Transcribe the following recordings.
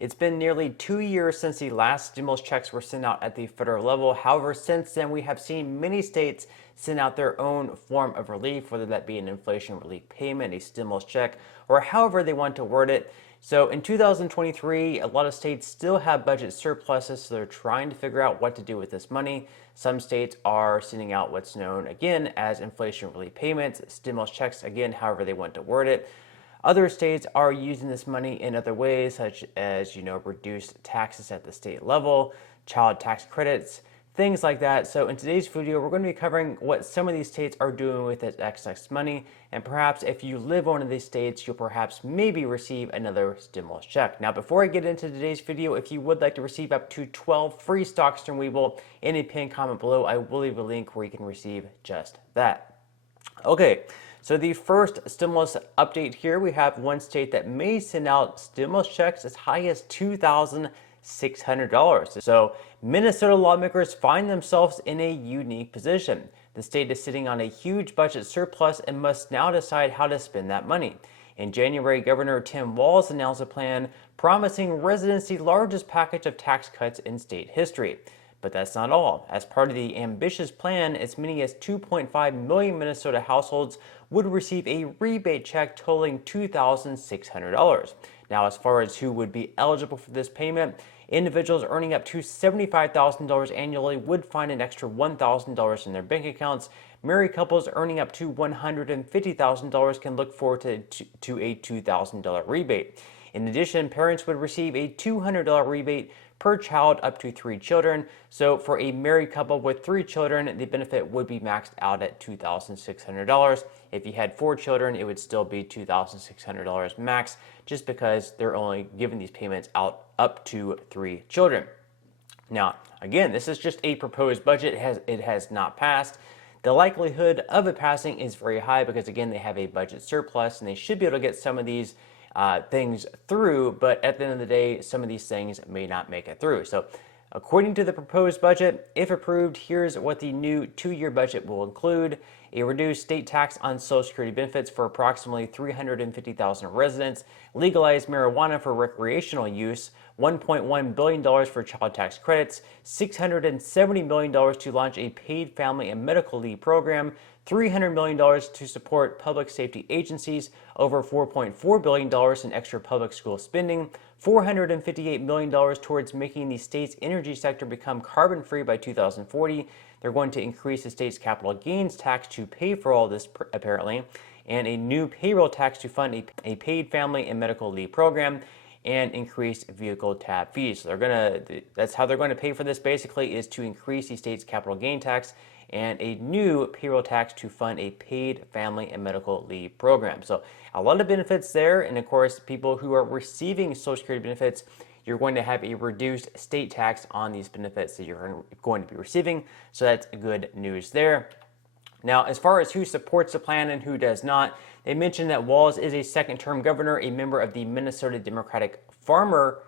It's been nearly 2 years since the last stimulus checks were sent out at the federal level. However, since then, we have seen many states send out their own form of relief, whether that be an inflation relief payment, a stimulus check, or however they want to word it. So in 2023, a lot of states still have budget surpluses, so they're trying to figure out what to do with this money. Some states are sending out what's known again as inflation relief payments, stimulus checks, again, however they want to word it. Other states are using this money in other ways, such as, reduced taxes at the state level, child tax credits, things like that. So in today's video, we're going to be covering what some of these states are doing with this excess money. And perhaps if you live in one of these states, you'll perhaps maybe receive another stimulus check. Now, before I get into today's video, if you would like to receive up to 12 free stocks from Webull in a pinned comment below, I will leave a link where you can receive just that. Okay. So the first stimulus update here, we have one state that may send out stimulus checks as high as $2,600. So Minnesota lawmakers find themselves in a unique position. The state is sitting on a huge budget surplus and must now decide how to spend that money. In January, Governor Tim Walz announced a plan promising residents the largest package of tax cuts in state history. But that's not all. As part of the ambitious plan, as many as 2.5 million Minnesota households would receive a rebate check totaling $2,600. Now, as far as who would be eligible for this payment, individuals earning up to $75,000 annually would find an extra $1,000 in their bank accounts. Married couples earning up to $150,000 can look forward to a $2,000 rebate. In addition, parents would receive a $200 rebate per child up to 3 children. So for a married couple with 3 children, the benefit would be maxed out at $2,600. If you had 4 children, it would still be $2,600 max, just because they're only giving these payments out up to 3 children. Now, again, this is just a proposed budget. It has not passed. The likelihood of it passing is very high because, again, they have a budget surplus and they should be able to get some of these things through, but at the end of the day, some of these things may not make it through. So according to the proposed budget, if approved, here's what the new 2-year budget will include: a reduced state tax on Social Security benefits for approximately 350,000 residents, legalized marijuana for recreational use, $1.1 billion for child tax credits, $670 million to launch a paid family and medical leave program, $300 million to support public safety agencies, over $4.4 billion in extra public school spending, $458 million towards making the state's energy sector become carbon-free by 2040. They're going to increase the state's capital gains tax to pay for all this, apparently, and a new payroll tax to fund a paid family and medical leave program, and increase vehicle tab fees. So that's how they're going to pay for this, basically, is to increase the state's capital gain tax and a new payroll tax to fund a paid family and medical leave program. So a lot of benefits there. And of course, people who are receiving Social Security benefits, you're going to have a reduced state tax on these benefits that you're going to be receiving. So that's good news there. Now, as far as who supports the plan and who does not, they mentioned that Walz is a second-term governor, a member of the Minnesota Democratic Farmer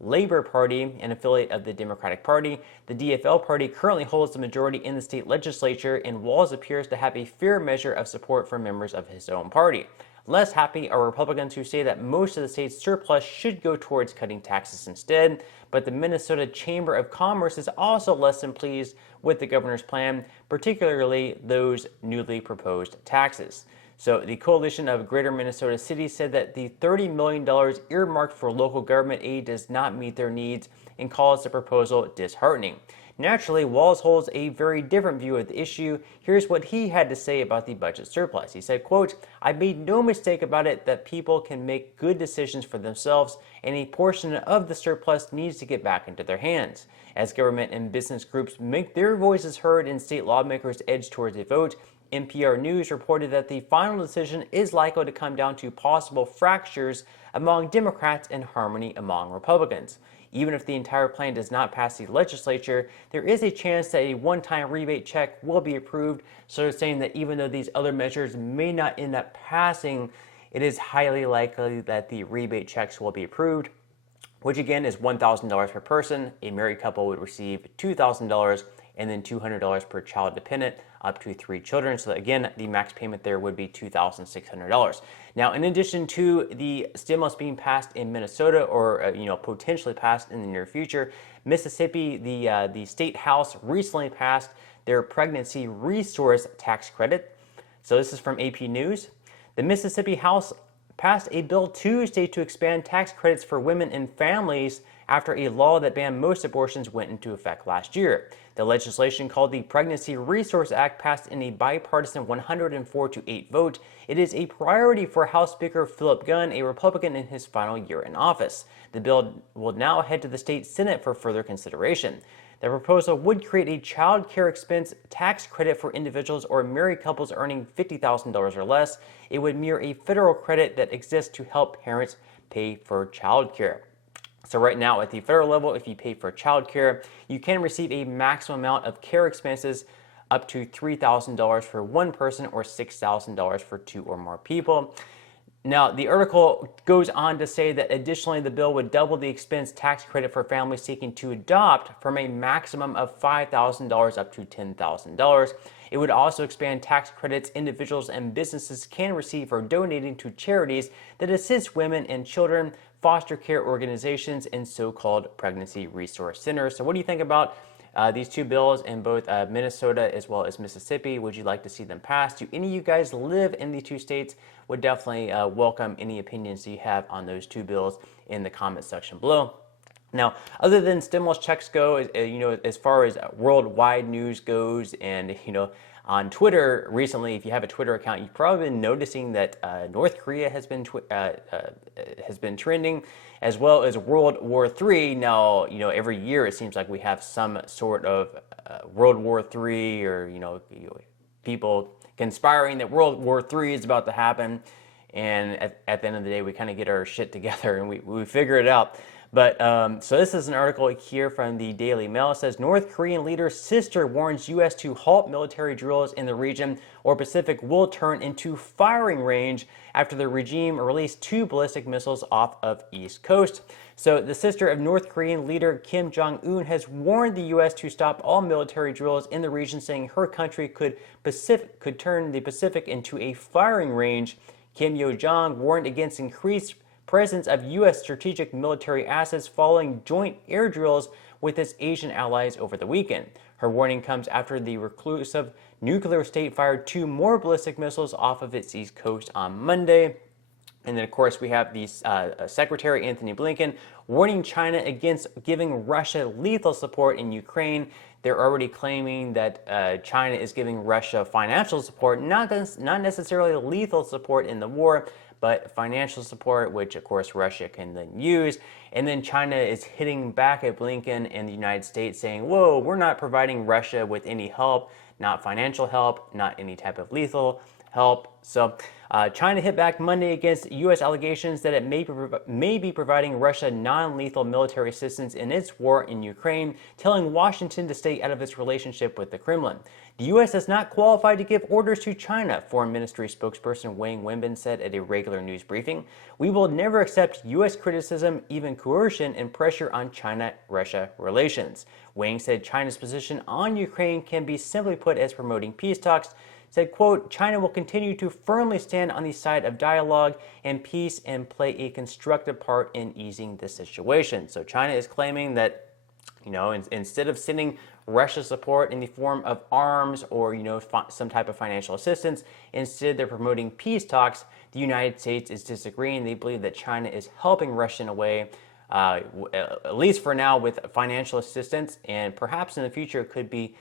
Labor Party, an affiliate of the Democratic Party. The DFL party currently holds the majority in the state legislature, and Walz appears to have a fair measure of support from members of his own party. Less happy are Republicans who say that most of the state's surplus should go towards cutting taxes instead, but the Minnesota Chamber of Commerce is also less than pleased with the governor's plan, particularly those newly proposed taxes. So the Coalition of Greater Minnesota Cities said that the $30 million earmarked for local government aid does not meet their needs and calls the proposal disheartening. Naturally, Walz holds a very different view of the issue. Here's what he had to say about the budget surplus. He said, quote, "I made no mistake about it that people can make good decisions for themselves, and a portion of the surplus needs to get back into their hands. As government and business groups make their voices heard and state lawmakers edge towards a vote, NPR News reported that the final decision is likely to come down to possible fractures among Democrats and harmony among Republicans. Even if the entire plan does not pass the legislature, there is a chance that a one-time rebate check will be approved." So they're saying that even though these other measures may not end up passing, it is highly likely that the rebate checks will be approved, which again is $1,000 per person. A married couple would receive $2,000, and then $200 per child dependent up to 3 children. So again, the max payment there would be $2,600. Now, in addition to the stimulus being passed in Minnesota, or potentially passed in the near future, Mississippi, the state house recently passed their pregnancy resource tax credit. So this is from AP News. The Mississippi House passed a bill Tuesday to expand tax credits for women and families after a law that banned most abortions went into effect last year. The legislation, called the Pregnancy Resource Act, passed in a bipartisan 104-8 vote. It is a priority for House Speaker Philip Gunn, a Republican in his final year in office. The bill will now head to the state Senate for further consideration. The proposal would create a child care expense tax credit for individuals or married couples earning $50,000 or less. It would mirror a federal credit that exists to help parents pay for child care. So right now at the federal level, if you pay for child care, you can receive a maximum amount of care expenses up to $3,000 for one person or $6,000 for 2 or more people. Now, the article goes on to say that additionally, the bill would double the expense tax credit for families seeking to adopt from a maximum of $5,000 up to $10,000. It would also expand tax credits individuals and businesses can receive for donating to charities that assist women and children, foster care organizations, and so-called pregnancy resource centers. So what do you think about these two bills in both Minnesota as well as Mississippi? Would you like to see them passed? Do any of you guys live in these two states? Would definitely welcome any opinions you have on those two bills in the comment section below. Now, other than stimulus checks go, as far as worldwide news goes, and on Twitter recently, if you have a Twitter account, you've probably been noticing that North Korea has been trending, as well as World War III. Now, every year it seems like we have some sort of World War III, or people conspiring that World War III is about to happen. And at the end of the day, we kind of get our shit together and we figure it out. But so this is an article here from the Daily Mail. It says, North Korean leader's sister warns U.S. to halt military drills in the region or Pacific will turn into firing range after the regime released 2 ballistic missiles off of East Coast. So the sister of North Korean leader Kim Jong-un has warned the U.S. to stop all military drills in the region, saying her country could turn the Pacific into a firing range. Kim Yo-jong warned against increased presence of U.S. strategic military assets following joint air drills with its Asian allies over the weekend. Her warning comes after the reclusive nuclear state fired 2 more ballistic missiles off of its east coast on Monday. And then, of course, we have the Secretary Anthony Blinken warning China against giving Russia lethal support in Ukraine. They're already claiming that China is giving Russia financial support, not necessarily lethal support in the war, but financial support, which of course Russia can then use. And then China is hitting back at Blinken and the United States saying, whoa, we're not providing Russia with any help, not financial help, not any type of lethal help. So China hit back Monday against U.S. allegations that it may be providing Russia non-lethal military assistance in its war in Ukraine, telling Washington to stay out of its relationship with the Kremlin. The U.S. is not qualified to give orders to China, Foreign Ministry spokesperson Wang Wenbin said at a regular news briefing. We will never accept U.S. criticism, even coercion, and pressure on China-Russia relations. Wang said China's position on Ukraine can be simply put as promoting peace talks. Said, quote, China will continue to firmly stand on the side of dialogue and peace and play a constructive part in easing the situation. So China is claiming that, instead of sending Russia support in the form of arms or, some type of financial assistance, instead they're promoting peace talks. The United States is disagreeing. They believe that China is helping Russia in a way, at least for now, with financial assistance, and perhaps in the future it could be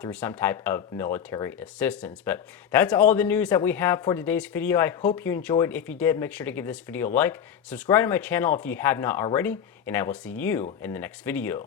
through some type of military assistance. But that's all the news that we have for today's video. I hope you enjoyed. If you did, make sure to give this video a like, subscribe to my channel if you have not already, and I will see you in the next video.